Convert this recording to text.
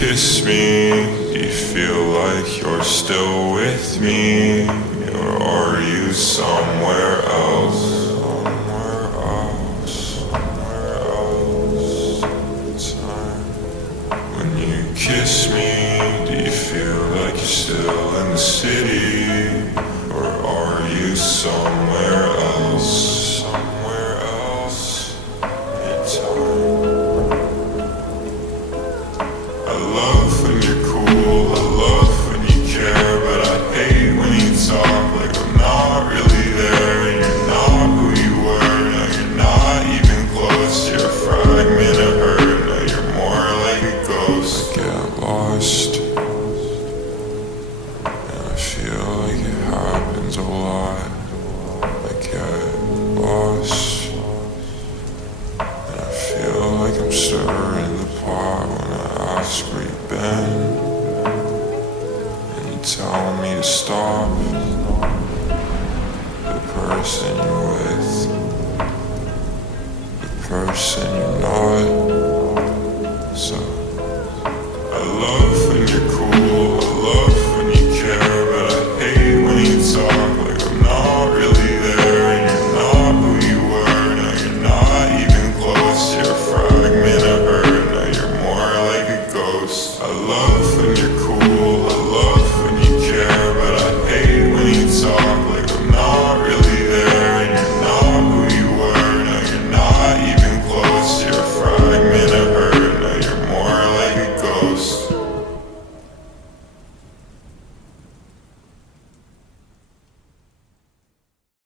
Kiss me, do you feel like you're still with me? Or are you somewhere else? Somewhere else, somewhere else. Time. When you kiss me, do you feel like you're still in the city? Or are you somewhere else? Somewhere else in time. I love when you're cool, I love when you care, but I hate when you talk like I'm not really there, and you're not who you were, no you're not even close, you're a fragment of her, no you're more like a ghost. I get lost, and I feel like it happens a lot. I get lost, and I feel like I'm stirring the pot when I ask where you've been, and you tell me to stop. The person